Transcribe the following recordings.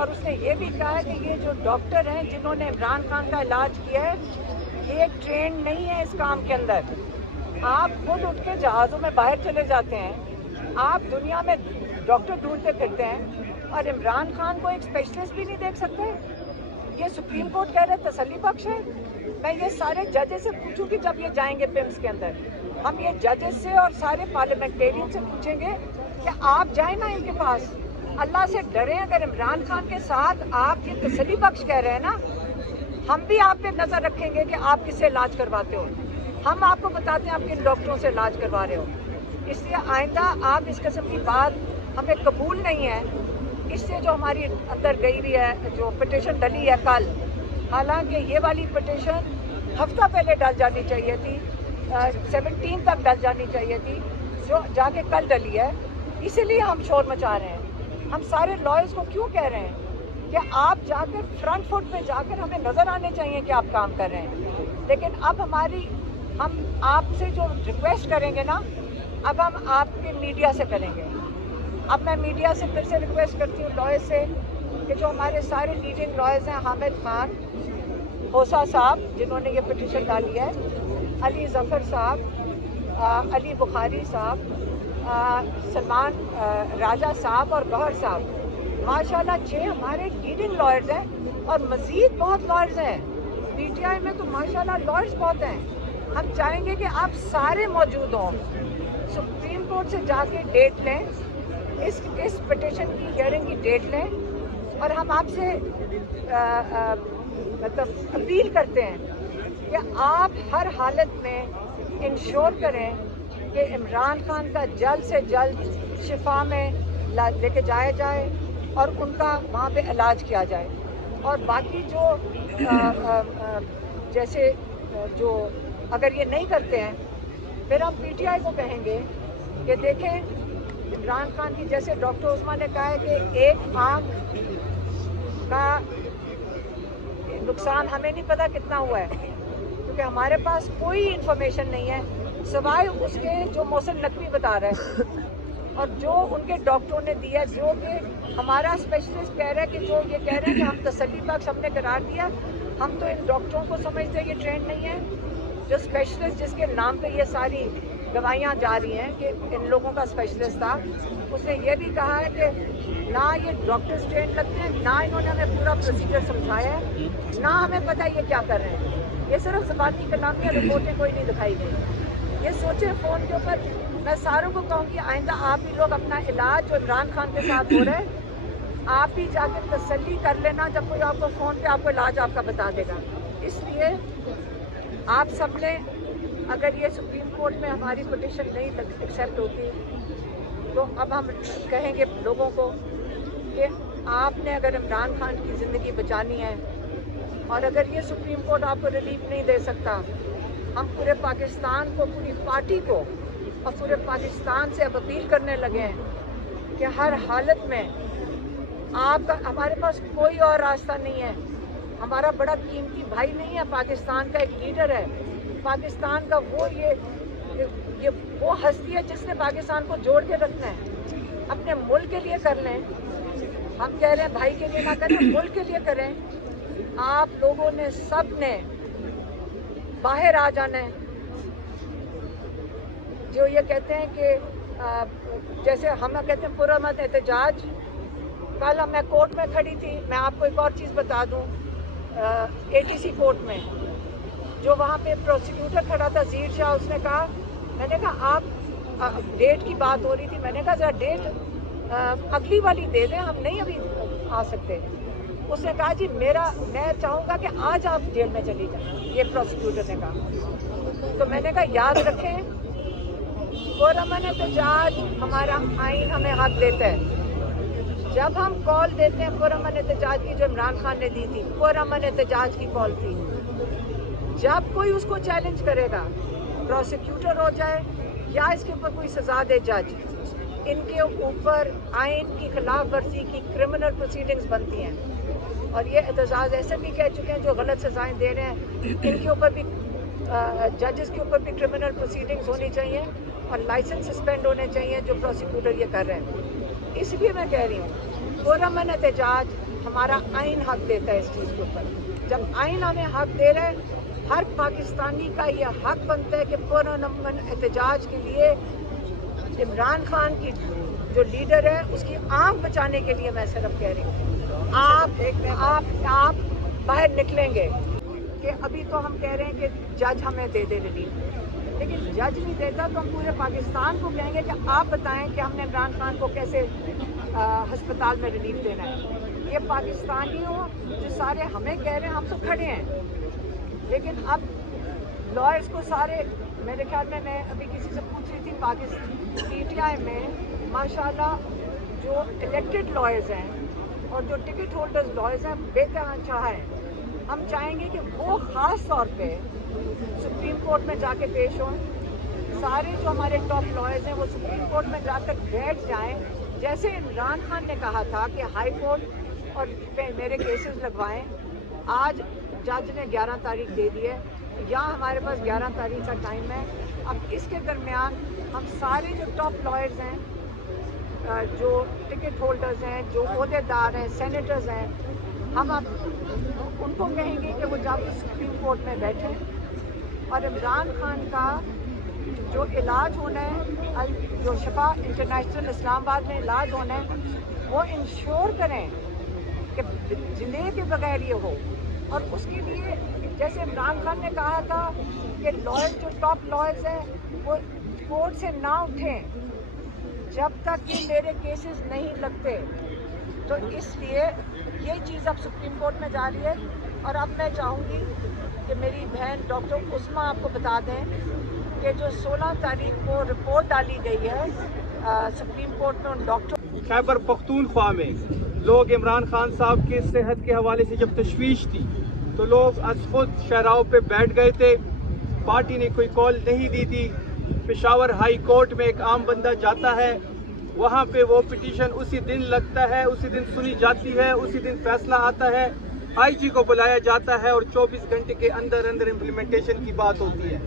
اور اس نے یہ بھی کہا ہے کہ یہ جو ڈاکٹر ہیں جنہوں نے عمران خان کا علاج کیا ہے یہ ٹرینڈ نہیں ہے اس کام کے اندر. آپ خود اٹھ کے جہازوں میں باہر چلے جاتے ہیں, آپ دنیا میں ڈاکٹر ڈھونڈتے پھرتے ہیں اور عمران خان کو ایک اسپیشلسٹ بھی نہیں دیکھ سکتے. یہ سپریم کورٹ کہہ رہے تسلی بخش ہے. میں یہ سارے ججز سے پوچھوں گی جب یہ جائیں گے پمس کے اندر, ہم یہ ججز سے اور سارے پارلیمنٹیرین سے پوچھیں گے کہ آپ جائیں نا ان کے پاس, اللہ سے ڈریں. اگر عمران خان کے ساتھ آپ یہ تسلی بخش کہہ رہے ہیں نا, ہم بھی آپ پہ نظر رکھیں گے کہ آپ کس سے علاج کرواتے ہو. ہم آپ کو بتاتے ہیں آپ کن ڈاکٹروں سے علاج کروا رہے ہو. اس لیے آئندہ آپ اس قسم کی بات ہمیں قبول نہیں ہے. اس سے جو ہماری اندر گئی ہوئی ہے, جو پٹیشن ڈلی ہے کل, حالانکہ یہ والی پٹیشن ہفتہ پہلے ڈل جانی چاہیے تھی, 17 تک ڈل جانی چاہیے تھی, جو جا کے کل ڈلی ہے. اسی لیے ہم شور مچا رہے ہیں. ہم سارے لائرز کو کیوں کہہ رہے ہیں کہ آپ جا کر فرنٹ فٹ پہ جا کر ہمیں نظر آنے چاہیے کہ آپ کام کر رہے ہیں. لیکن اب ہم آپ سے جو ریکویسٹ کریں گے نا, اب ہم آپ کے میڈیا سے کریں گے. اب میں میڈیا سے پھر سے ریکویسٹ کرتی ہوں لائر سے کہ جو ہمارے سارے لیڈنگ لائرز ہیں, حامد خان ہوسا صاحب جنہوں نے یہ پٹیشن ڈالی ہے, علی ظفر صاحب, علی بخاری صاحب, سلمان راجہ صاحب اور گوہر صاحب, ماشاءاللہ 6 ہمارے لیڈنگ لائرز ہیں. اور مزید بہت لائرز ہیں پی ٹی آئی میں, تو ماشاءاللہ لائرز بہت ہیں. ہم چاہیں گے کہ آپ سارے موجود ہوں, سپریم کورٹ سے جا کے ڈیٹ لیں, اس پٹیشن کی ہیئرنگ کی ڈیٹ لیں, اور ہم آپ سے مطلب اپیل کرتے ہیں کہ آپ ہر حالت میں انشور کریں کہ عمران خان کا جلد سے جلد شفا میں لے کے جایا جائے اور ان کا وہاں پہ علاج کیا جائے. اور باقی جو جیسے جو اگر یہ نہیں کرتے ہیں, پھر ہم پی ٹی آئی کو کہیں گے کہ دیکھیں عمران خان کی, جیسے ڈاکٹر عثمان نے کہا ہے کہ ایک آنکھ کا نقصان ہمیں نہیں پتا کتنا ہوا ہے, کیونکہ ہمارے پاس کوئی انفارمیشن نہیں ہے سوائے اس کے جو محسن نقوی بتا رہا ہے اور جو ان کے ڈاکٹروں نے دیا, جو کہ ہمارا اسپیشلسٹ کہہ رہا ہے کہ جو یہ کہہ رہے ہیں کہ ہم تسلی بخش ہم نے قرار دیا. ہم تو ان ڈاکٹروں کو سمجھتے ہیں یہ ٹرینڈ نہیں ہے. جو اسپیشلسٹ جس کے نام پہ یہ ساری گواہیاں جا رہی ہیں کہ ان لوگوں کا اسپیشلسٹ تھا, اس نے یہ بھی کہا ہے کہ نہ یہ ڈاکٹرز ٹرینڈ لگتے ہیں, نہ انہوں نے ہمیں پورا پروسیجر سمجھایا ہے, نہ ہمیں پتہ یہ کیا کر رہے ہیں. یہ صرف زبانی کلامیہ رپورٹیں کوئی نہیں دکھائی گئی. یہ سوچیں فون کے اوپر. میں ساروں کو کہوں گی آئندہ آپ ہی لوگ اپنا علاج جو عمران خان کے ساتھ ہو رہا ہے, آپ ہی جا کے تسلی کر لینا جب کوئی آپ کو فون پہ آپ کو علاج آپ کا بتا دے گا. اس لیے آپ سب نے, اگر یہ سپریم کورٹ میں ہماری پٹیشن نہیں ایکسیپٹ ہوتی, تو اب ہم کہیں گے لوگوں کو کہ آپ نے اگر عمران خان کی زندگی بچانی ہے, اور اگر یہ سپریم کورٹ آپ کو ریلیف نہیں دے سکتا, ہم پورے پاکستان کو, پوری پارٹی کو اور پورے پاکستان سے اب اپیل کرنے لگے ہیں کہ ہر حالت میں آپ کا, ہمارے پاس کوئی اور راستہ نہیں ہے. ہمارا بڑا قیمتی بھائی نہیں ہے, پاکستان کا ایک لیڈر ہے, پاکستان کا وہ یہ وہ ہستی ہے جس نے پاکستان کو جوڑ کے رکھنا ہے. اپنے ملک کے لیے کر لیں. ہم کہہ رہے ہیں بھائی کے لیے نہ کریں, ملک کے لیے کریں. آپ لوگوں نے سب نے باہر آ جانا ہے. جو یہ کہتے ہیں کہ جیسے ہم کہتے ہیں پرامن احتجاج, کل میں کورٹ میں کھڑی تھی. میں آپ کو ایک اور چیز بتا دوں, اے ٹی سی کورٹ میں جو وہاں پہ پروسیکیوٹر کھڑا تھا ظہیر شاہ, اس نے کہا, میں نے کہا آپ ڈیٹ کی بات ہو رہی تھی, میں نے کہا ذرا ڈیٹ اگلی والی دے دیں, ہم نہیں ابھی آ سکتے. اس نے کہا جی میں چاہوں گا کہ آج آپ جیل میں چلی جائیں, یہ پروسیکیوٹر نے کہا. تو میں نے کہا یاد رکھیں پرامن احتجاج ہمارا آئین ہمیں حق دیتا ہے. جب ہم کال دیتے ہیں پرامن احتجاج کی, جو عمران خان نے دی تھی, پرامن احتجاج کی کال تھی. جب کوئی اس کو چیلنج کرے گا, پروسیکیوٹر ہو جائے یا اس کے اوپر کوئی سزا دے جج, ان کے اوپر آئین کی خلاف ورزی کی کرمنل پروسیڈنگز بنتی ہیں. اور یہ احتجاج ایسے بھی کہہ چکے ہیں جو غلط سزائیں دے رہے ہیں, ان کے اوپر بھی ججز کے اوپر بھی کرمنل پروسیڈنگز ہونی چاہیے اور لائسنس سسپینڈ ہونے چاہیے جو پروسیکیوٹر یہ کر رہے ہیں. اس لیے میں کہہ رہی ہوں پرامن احتجاج हमारा आइन हक देता है इस चीज़ के ऊपर। जब आइन हमें हक दे रहा है, हर पाकिस्तानी का ये हक बनता है कि पुरअमन एहतजाज के लिए इमरान खान की जो लीडर है उसकी आँख बचाने के लिए मैं सिर्फ कह रही हूँ, आप बाहर निकलेंगे कि अभी तो हम कह रहे हैं कि जज हमें दे दे रिलीफ, लेकिन जज नहीं देता तो हम पूरे पाकिस्तान को कहेंगे कि आप बताएं कि हमने इमरान खान को कैसे हस्पताल में रिलीफ देना है। ये पाकिस्तानियों जो सारे हमें कह रहे हैं, हम तो खड़े हैं, लेकिन अब लॉयर्स को सारे, मेरे ख्याल में मैं अभी किसी से पूछ रही थी पाकिस्तान PTI में माशाल्लाह जो इलेक्टेड लॉयर्स हैं और जो टिकट होल्डर्स लॉयर्स हैं बेतहाशा हैं। हम चाहेंगे कि वो ख़ास तौर पे सुप्रीम कोर्ट में जाके पेश हों। सारे जो हमारे टॉप लॉयर्स हैं वो सुप्रीम कोर्ट में जाकर बैठ जाएं, जैसे इमरान खान ने कहा था कि हाई कोर्ट और मेरे केसेस लगवाएं। आज जज ने 11 तारीख दे दी है, यहाँ हमारे पास 11 तारीख का टाइम है। अब इसके दरमियान हम सारे जो टॉप लॉयर्स हैं, जो टिकट होल्डर्स हैं, जो ओहदेदार हैं, सेनेटर्स हैं, हम अब उनको कहेंगे कि वो जाके सुप्रीम कोर्ट में बैठें और इमरान खान का जो इलाज होना है, जो शिफा इंटरनेशनल इस्लामाबाद में इलाज होना है, वो इंश्योर करें कि डिले के बगैर ये हो। और उसके लिए जैसे इमरान खान ने कहा था कि लॉयर्स जो टॉप लॉयर्स हैं वो कोर्ट से ना उठें जब तक कि मेरे केसेस नहीं लगते। तो इसलिए ये चीज़ अब सुप्रीम कोर्ट में जा रही है। और अब मैं चाहूँगी कि मेरी बहन डॉक्टर उस्मा आपको बता दें कि जो 16 तारीख को रिपोर्ट डाली गई है सुप्रीम कोर्ट में उन डॉक्टर। खैबर पख्तूनख्वा में लोग इमरान खान साहब के सेहत के हवाले से जब तशवीश थी तो लोग आज खुद शहराओं पे बैठ गए थे। पार्टी ने कोई कॉल नहीं दी थी। पेशावर हाई कोर्ट में एक आम बंदा जाता है, वहाँ पे वो पिटीशन उसी दिन लगता है, उसी दिन सुनी जाती है, उसी दिन फैसला आता है, IG को बुलाया जाता है और 24 घंटे के अंदर अंदर इम्प्लीमेंटेशन की बात होती है।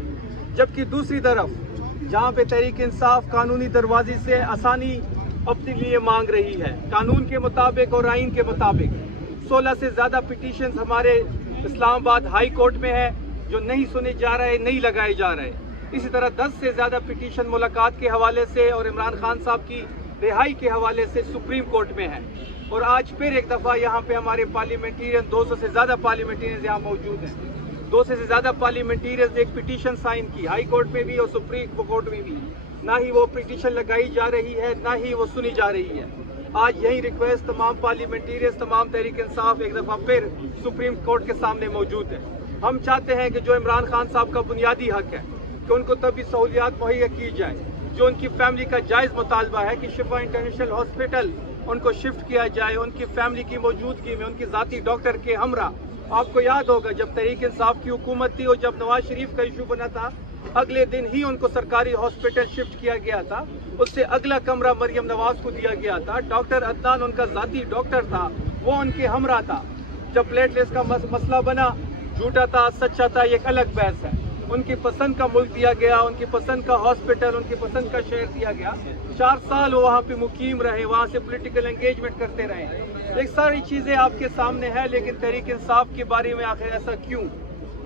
जबकि दूसरी तरफ जहाँ पे तहरीक इंसाफ कानूनी दरवाजे से आसानी अपने लिए मांग रही है, कानून के मुताबिक और आइन के मुताबिक 16 से ज़्यादा पिटीशंस हमारे इस्लामाबाद हाई कोर्ट में है जो नहीं सुने जा रहे, नहीं लगाए जा रहे। इसी तरह 10 से ज़्यादा पिटीशन मुलाकात के हवाले से और इमरान खान साहब की रिहाई के हवाले से सुप्रीम कोर्ट में है। और आज फिर एक दफ़ा यहाँ पे हमारे पार्लियामेंटेरियन 200 से ज़्यादा पार्लियामेंटेरियन यहाँ मौजूद हैं। 200 से ज़्यादा पार्लियामेंटेरियन ने एक पिटीशन साइन की हाई कोर्ट में भी और सुप्रीम कोर्ट में भी। ना ही वो पिटीशन लगाई जा रही है, ना ही वो सुनी जा रही है। आज यही रिक्वेस्ट तमाम पार्लियामेंटेरियन, तमाम तहरीक इंसाफ एक दफ़ा फिर सुप्रीम कोर्ट के सामने मौजूद है। हम चाहते हैं कि जो इमरान खान साहब का बुनियादी हक है कि उनको तभी सहूलियात मुहैया की जाए, जो उनकी फैमिली का जायज़ मुतालबा है कि शिफा इंटरनेशनल हॉस्पिटल उनको शिफ्ट किया जाए, उनकी फैमिली की मौजूदगी में उनकी ज़ाती डॉक्टर के हमरा। आपको याद होगा जब तहरीक इंसाफ की हुकूमत थी और जब नवाज शरीफ का इशू बना था, अगले दिन ही उनको सरकारी हॉस्पिटल शिफ्ट किया गया था। उससे अगला कमरा मरियम नवाज को दिया गया था। डॉक्टर अदनान उनका ज़ाती डॉक्टर था, वो उनके हमरा था। जब प्लेटलेट्स का मसला बना, झूठा था सच्चा था ये एक अलग बहस है। उनकी पसंद का मुल्क दिया गया, उनकी पसंद का हॉस्पिटल, उनकी पसंद का शहर दिया गया। 4 साल वो वहाँ पे मुकीम रहे, वहाँ से पॉलिटिकल एंगेजमेंट करते रहे। एक सारी चीज़ें आपके सामने है, लेकिन तहरीक इंसाफ के बारे में आखिर ऐसा क्यों?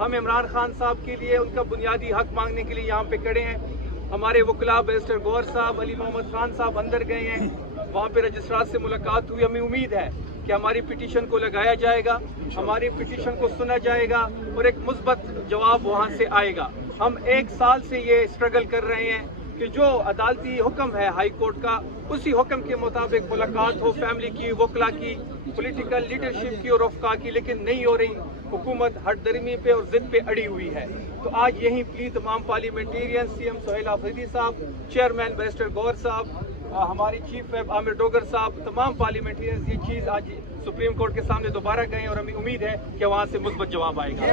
हम इमरान खान साहब के लिए उनका बुनियादी हक मांगने के लिए यहाँ पे खड़े हैं। हमारे वकला बैरिस्टर गौहर साहब, अली मोहम्मद खान साहब अंदर गए हैं, वहाँ पे रजिस्ट्रार से मुलाकात हुई। हमें उम्मीद है कि हमारी पिटीशन को लगाया जाएगा, हमारी पिटीशन को सुना जाएगा और एक मुस्बत जवाब वहाँ से आएगा। हम 1 साल से ये स्ट्रगल कर रहे हैं कि जो अदालती हुक्म है हाई कोर्ट का, उसी हुक्म के मुताबिक मुलाकात हो फैमिली की, वकला की, पॉलिटिकल लीडरशिप की और रफ़का की, लेकिन नहीं हो रही। हुकूमत हटदर्मी पे और ज़िद पे अड़ी हुई है। तो आज यही प्ली तमाम पार्लियामेंटेरियन, CM सुहेल आफरीदी साहब, चेयरमैन बैरिस्टर गौहर साहब, हमारी चीफ व्हिप आमिर डोगर साहब, तमाम पार्लियामेंटेरियन ये चीज़ आज सुप्रीम कोर्ट के सामने दोबारा गए और हमें उम्मीद है कि वहाँ से मुस्बत जवाब आएगा।